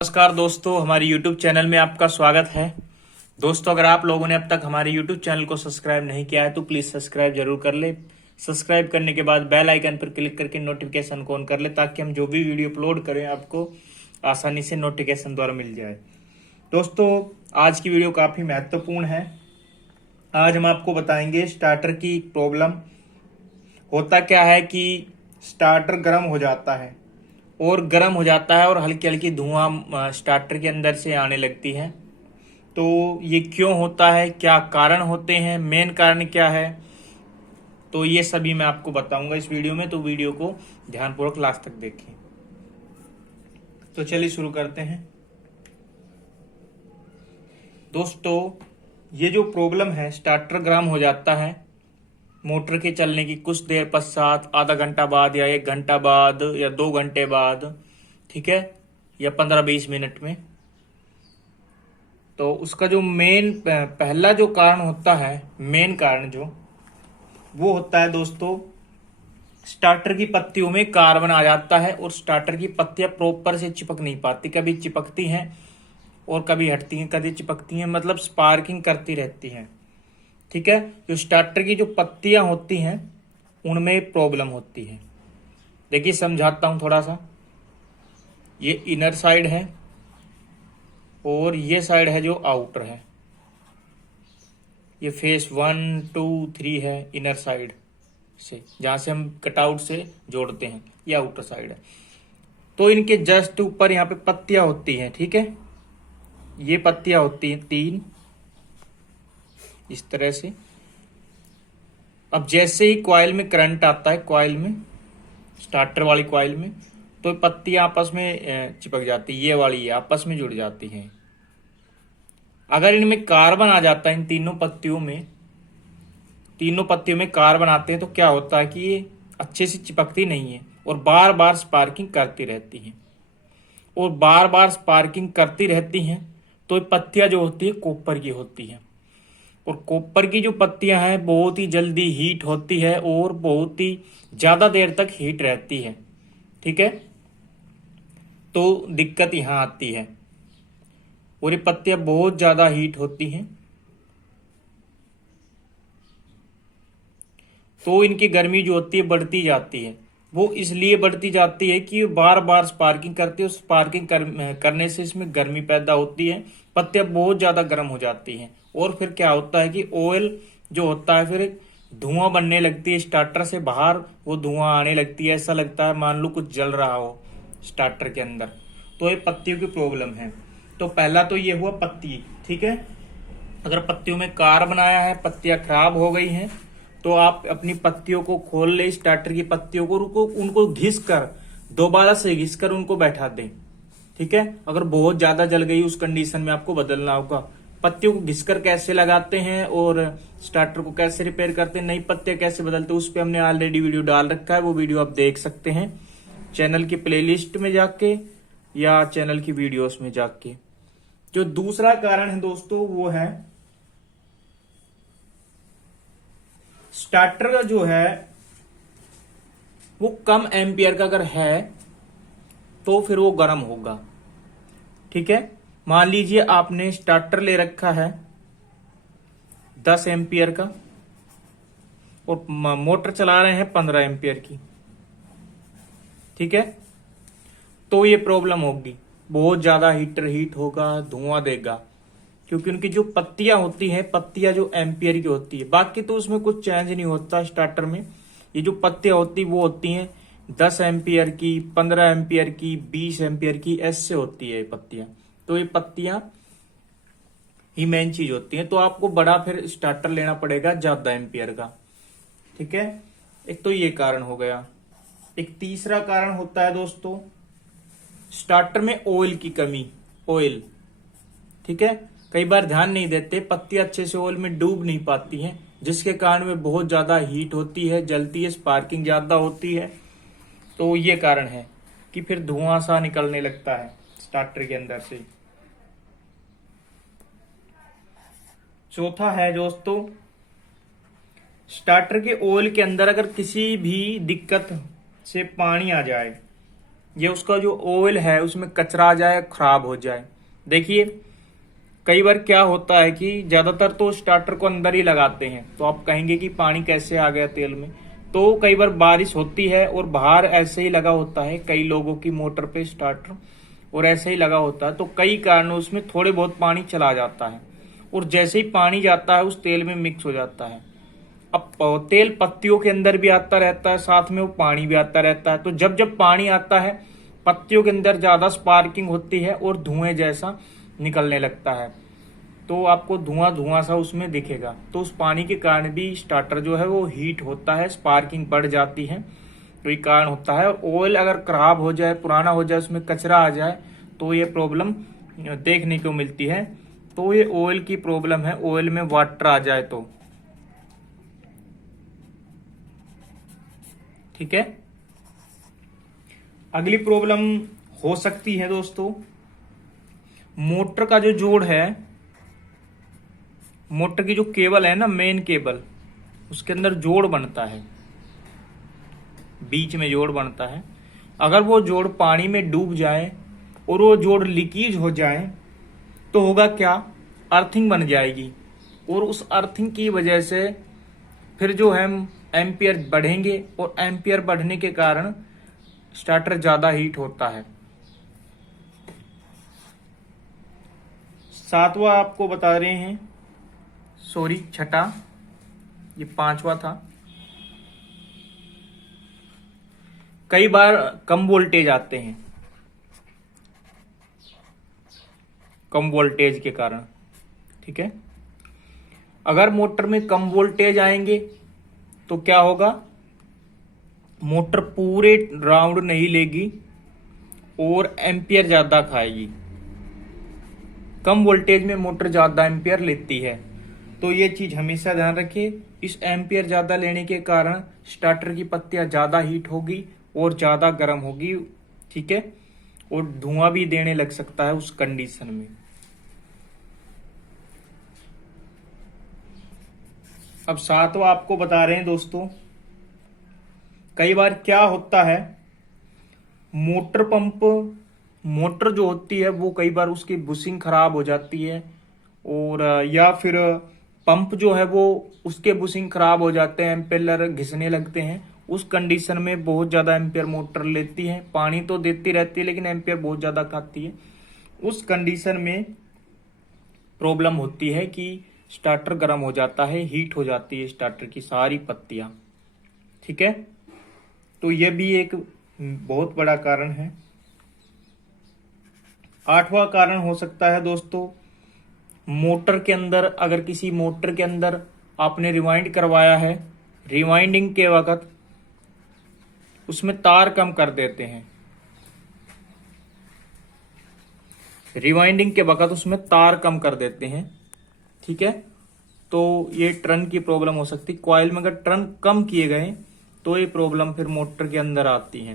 नमस्कार दोस्तों, हमारे YouTube चैनल में आपका स्वागत है। दोस्तों, अगर आप लोगों ने अब तक हमारे YouTube चैनल को सब्सक्राइब नहीं किया है तो प्लीज़ सब्सक्राइब जरूर कर ले। सब्सक्राइब करने के बाद बेल आइकन पर क्लिक करके नोटिफिकेशन को ऑन कर ले ताकि हम जो भी वीडियो अपलोड करें आपको आसानी से नोटिफिकेशन द्वारा मिल जाए। दोस्तों, आज की वीडियो काफ़ी महत्वपूर्ण है। आज हम आपको बताएंगे स्टार्टर की प्रॉब्लम। होता क्या है कि स्टार्टर गर्म हो जाता है और हल्की हल्की धुआं स्टार्टर के अंदर से आने लगती है। तो ये क्यों होता है, क्या कारण होते हैं, मेन कारण क्या है, तो ये सभी मैं आपको बताऊंगा इस वीडियो में। तो वीडियो को ध्यानपूर्वक लास्ट तक देखें। तो चलिए शुरू करते हैं। दोस्तों, ये जो प्रॉब्लम है, स्टार्टर गर्म हो जाता है मोटर के चलने की कुछ देर पश्चात, आधा घंटा बाद या 1 घंटा बाद या 2 घंटे बाद, ठीक है, या 15-20 मिनट में। तो उसका जो पहला जो कारण होता है, मेन कारण जो वो होता है दोस्तों, स्टार्टर की पत्तियों में कार्बन आ जाता है और स्टार्टर की पत्तियां प्रॉपर से चिपक नहीं पाती। कभी चिपकती हैं और कभी हटती हैं, कभी चिपकती हैं, मतलब स्पार्किंग करती रहती हैं। ठीक है, जो स्टार्टर की जो पत्तियां होती हैं उनमें प्रॉब्लम होती है। देखिए, समझाता हूं थोड़ा सा। ये इनर साइड है और ये साइड है जो आउटर है। ये फेस 1, 2, 3 है इनर साइड से, जहां से हम कटआउट से जोड़ते हैं। ये आउटर साइड है। तो इनके जस्ट ऊपर यहाँ पे पत्तियां होती हैं। ठीक है, ये पत्तियां होती हैं 3 इस तरह से। अब जैसे ही कॉइल में करंट आता है, कॉइल में, स्टार्टर वाली कॉइल में, तो पत्तियां आपस में चिपक जाती है। ये वाली आपस में जुड़ जाती हैं। अगर इनमें कार्बन आ जाता है, इन तीनों पत्तियों में कार्बन आते हैं, तो क्या होता है कि ये अच्छे से चिपकती नहीं है और बार बार स्पार्किंग करती रहती हैं। और बार बार स्पार्किंग करती रहती हैं तो ये पत्तियां जो होती है कॉपर की होती हैं। और कॉपर की जो पत्तियां हैं बहुत ही जल्दी हीट होती है और बहुत ही ज्यादा देर तक हीट रहती है। ठीक है, तो दिक्कत यहां आती है। और ये पत्तियां बहुत ज्यादा हीट होती हैं तो इनकी गर्मी जो होती है बढ़ती जाती है। वो इसलिए बढ़ती जाती है कि बार बार स्पार्किंग करती है। स्पार्किंग करने से इसमें गर्मी पैदा होती है, पत्तियां बहुत ज्यादा गर्म हो जाती हैं। और फिर क्या होता है कि ऑयल जो होता है, फिर धुआं बनने लगती है स्टार्टर से बाहर। वो धुआं आने लगती है, ऐसा लगता है मान लो कुछ जल रहा हो स्टार्टर के अंदर। तो ये पत्तियों की प्रॉब्लम है। तो पहला तो ये हुआ पत्ती। ठीक है, अगर पत्तियों में कार्बन आया है, पत्तियां खराब हो गई हैं, तो आप अपनी पत्तियों को खोल ले, स्टार्टर की पत्तियों को, उनको घिस कर, दोबारा से घिस कर उनको बैठा दें। ठीक है, अगर बहुत ज्यादा जल गई उस कंडीशन में आपको बदलना होगा। पत्तियों को घिसकर कैसे लगाते हैं और स्टार्टर को कैसे रिपेयर करते हैं, नई पत्तियां कैसे बदलते हैं, उस पर हमने ऑलरेडी वीडियो डाल रखा है। वो वीडियो आप देख सकते हैं चैनल की प्लेलिस्ट में जाके या चैनल की वीडियोस में जाके। जो दूसरा कारण है दोस्तों, वो है स्टार्टर का जो है वो कम एम्पियर का अगर है तो फिर वो गर्म होगा। ठीक है, मान लीजिए आपने स्टार्टर ले रखा है 10 एम्पियर का और मोटर चला रहे हैं 15 एम्पियर की। ठीक है, तो ये प्रॉब्लम होगी, बहुत ज्यादा हीट होगा, धुआं देगा, क्योंकि उनकी जो पत्तियां होती हैं, पत्तियां जो एम्पियर की होती है। बाकी तो उसमें कुछ चेंज नहीं होता स्टार्टर में। ये जो पत्तियां होती वो होती हैं 10 एम्पियर की, 15 एम्पियर की, 20 एम्पियर की, ऐसे होती है ये पत्तियां। तो ये पत्तियां ही मेन चीज होती हैं। तो आपको बड़ा फिर स्टार्टर लेना पड़ेगा ज्यादा एम्पियर का। ठीक है, एक तो ये कारण हो गया। एक तीसरा कारण होता है दोस्तों, स्टार्टर में ऑयल की कमी। ऑयल, ठीक है, कई बार ध्यान नहीं देते, पत्तियां अच्छे से ऑयल में डूब नहीं पाती हैं, जिसके कारण में बहुत ज्यादा हीट होती है, जलती है, स्पार्किंग ज्यादा होती है। तो ये कारण है कि फिर धुआं सा निकलने लगता है स्टार्टर के अंदर से। चौथा है दोस्तों, स्टार्टर के ऑयल के अंदर अगर किसी भी दिक्कत से पानी आ जाए, ये उसका जो ऑयल है उसमें कचरा आ जाए, खराब हो जाए। देखिए कई बार क्या होता है कि ज्यादातर तो स्टार्टर को अंदर ही लगाते हैं, तो आप कहेंगे कि पानी कैसे आ गया तेल में। तो कई बार बारिश होती है और बाहर ऐसे ही लगा होता है कई लोगों की मोटर पे स्टार्टर, और ऐसे ही लगा होता है, तो कई कारणों उसमें थोड़े बहुत पानी चला जाता है, और जैसे ही पानी जाता है उस तेल में मिक्स हो जाता है। अब तेल पत्तियों के अंदर भी आता रहता है, साथ में वो पानी भी आता रहता है। तो जब जब पानी आता है पत्तियों के अंदर ज्यादा स्पार्किंग होती है और धुएं जैसा निकलने लगता है, तो आपको धुआं धुआं सा उसमें दिखेगा। तो उस पानी के कारण भी स्टार्टर जो है वो हीट होता है, स्पार्किंग बढ़ जाती है, तो ये कारण होता है। और ऑयल अगर खराब हो जाए, पुराना हो जाए, उसमें कचरा आ जाए, तो ये प्रॉब्लम देखने को मिलती है। तो ये ऑयल की प्रॉब्लम है, ऑयल में वाटर आ जाए तो। ठीक है, अगली प्रॉब्लम हो सकती है दोस्तों, मोटर का जो जोड़ है, मोटर की जो केबल है ना, मेन केबल, उसके अंदर जोड़ बनता है, बीच में जोड़ बनता है। अगर वो जोड़ पानी में डूब जाए और वो जोड़ लीकेज हो जाए तो होगा क्या, अर्थिंग बन जाएगी, और उस अर्थिंग की वजह से फिर जो है एम्पियर बढ़ेंगे, और एम्पियर बढ़ने के कारण स्टार्टर ज्यादा हीट होता है। सातवां आपको बता रहे हैं, सॉरी छठा, ये पांचवा था। कई बार कम वोल्टेज आते हैं, कम वोल्टेज के कारण। ठीक है, अगर मोटर में कम वोल्टेज आएंगे तो क्या होगा, मोटर पूरे राउंड नहीं लेगी और एम्पियर ज्यादा खाएगी। कम वोल्टेज में मोटर ज्यादा एम्पियर लेती है, तो ये चीज हमेशा ध्यान रखिए। इस एम्पियर ज्यादा लेने के कारण स्टार्टर की पत्तियां ज्यादा हीट होगी और ज्यादा गर्म होगी। ठीक है, और धुआं भी देने लग सकता है उस कंडीशन में। अब सातवां आपको बता रहे हैं दोस्तों, कई बार क्या होता है, मोटर पंप, मोटर जो होती है वो कई बार उसकी बुशिंग खराब हो जाती है, और या फिर पंप जो है वो उसके बुशिंग खराब हो जाते हैं, एम्पेलर घिसने लगते हैं। उस कंडीशन में बहुत ज्यादा एम्पियर मोटर लेती है, पानी तो देती रहती है लेकिन एम्पियर बहुत ज्यादा खाती है। उस कंडीशन में प्रॉब्लम होती है कि स्टार्टर गर्म हो जाता है, हीट हो जाती है स्टार्टर की सारी पत्तियां। ठीक है, तो यह भी एक बहुत बड़ा कारण है। आठवां कारण हो सकता है दोस्तों, मोटर के अंदर, अगर किसी मोटर के अंदर आपने रिवाइंड करवाया है, रिवाइंडिंग के वक्त उसमें तार कम कर देते हैं, रिवाइंडिंग के वक्त उसमें तार कम कर देते हैं। ठीक है, तो ये टर्न की प्रॉब्लम हो सकती है। कॉइल में अगर टर्न कम किए गए तो ये प्रॉब्लम फिर मोटर के अंदर आती है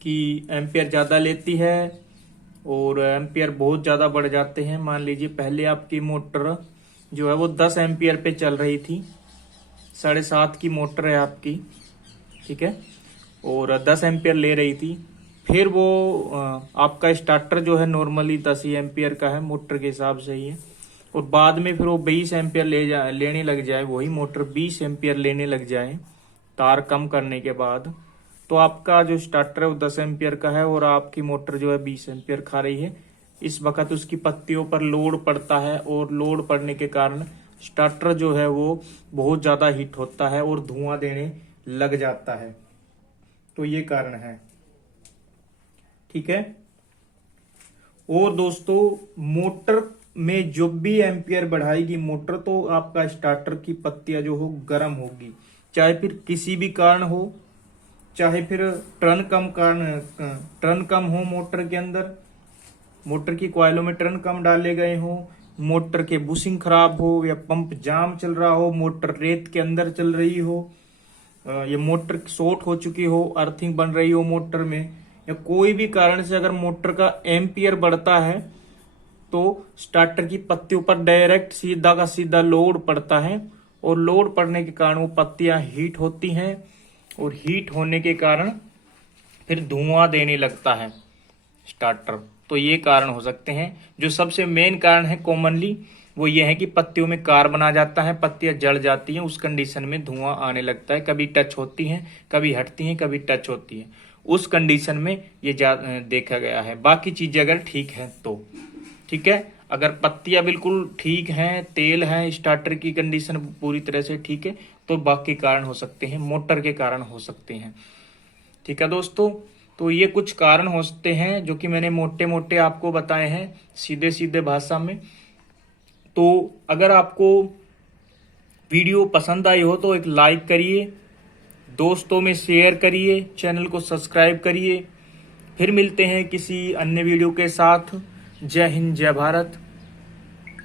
कि एम्पियर ज्यादा लेती है और एम्पियर बहुत ज्यादा बढ़ जाते हैं। मान लीजिए पहले आपकी मोटर जो है वो 10 एम्पियर पे चल रही थी, 7.5 की मोटर है आपकी, ठीक है, और 10 एम्पियर ले रही थी। फिर वो आपका स्टार्टर जो है नॉर्मली 10 ही एम्पियर का है, मोटर के हिसाब से ही है, और बाद में फिर वो 20 एम्पियर लेने लग जाए, वही मोटर 20 एम्पियर लेने लग जाए तार कम करने के बाद, तो आपका जो स्टार्टर है वो 10 एम्पियर का है और आपकी मोटर जो है 20 एम्पियर खा रही है। इस वक्त उसकी पत्तियों पर लोड पड़ता है, और लोड पड़ने के कारण स्टार्टर जो है वो बहुत ज्यादा हीट होता है और धुआं देने लग जाता है। तो ये कारण है। ठीक है, और दोस्तों मोटर में जो भी एम्पियर बढ़ाएगी मोटर, तो आपका स्टार्टर की पत्तियां जो हो गर्म होगी, चाहे फिर किसी भी कारण हो, चाहे फिर टर्न कम हो मोटर के अंदर, मोटर की कॉइलों में टर्न कम डाले गए हो, मोटर के बुशिंग खराब हो, या पंप जाम चल रहा हो, मोटर रेत के अंदर चल रही हो, या मोटर शॉर्ट हो चुकी हो, अर्थिंग बन रही हो मोटर में, या कोई भी कारण से अगर मोटर का एम्पियर बढ़ता है तो स्टार्टर की पत्तियों पर डायरेक्ट सीधा का सीधा लोड पड़ता है, और लोड पड़ने के कारण वो पत्तियां हीट होती हैं और हीट होने के कारण फिर धुआं देने लगता है स्टार्टर। तो ये कारण हो सकते हैं। जो सबसे मेन कारण है कॉमनली वो ये है कि पत्तियों में कार्बन आ जाता है, पत्तियां जल जाती हैं, उस कंडीशन में धुआं आने लगता है। कभी टच होती हैं, कभी हटती हैं, कभी टच होती है, उस कंडीशन में ये देखा गया है। बाकी चीजें अगर ठीक है तो ठीक है। अगर पत्तियां बिल्कुल ठीक हैं, तेल है, स्टार्टर की कंडीशन पूरी तरह से ठीक है, तो बाकी कारण हो सकते हैं, मोटर के कारण हो सकते हैं। ठीक है दोस्तों, तो ये कुछ कारण हो सकते हैं जो कि मैंने मोटे मोटे आपको बताए हैं सीधे सीधे भाषा में। तो अगर आपको वीडियो पसंद आई हो तो एक लाइक करिए, दोस्तों में शेयर करिए, चैनल को सब्सक्राइब करिए। फिर मिलते हैं किसी अन्य वीडियो के साथ। जय हिंद, जय भारत।